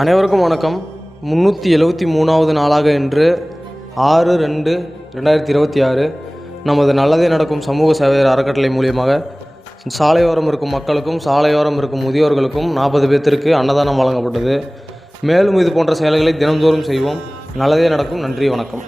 அனைவருக்கும் வணக்கம். 373வது நாளாக இன்று 6/2/2026 நமது நல்லதே நடக்கும் சமூக சேவையர் அறக்கட்டளை மூலியமாக சாலையோரம் இருக்கும் மக்களுக்கும் சாலையோரம் இருக்கும் முதியோர்களுக்கும் 40 பேர்த்திற்கு அன்னதானம் வழங்கப்பட்டது. மேலும் இது போன்ற செயல்களை தினந்தோறும் செய்வோம். நல்லதே நடக்கும். நன்றி, வணக்கம்.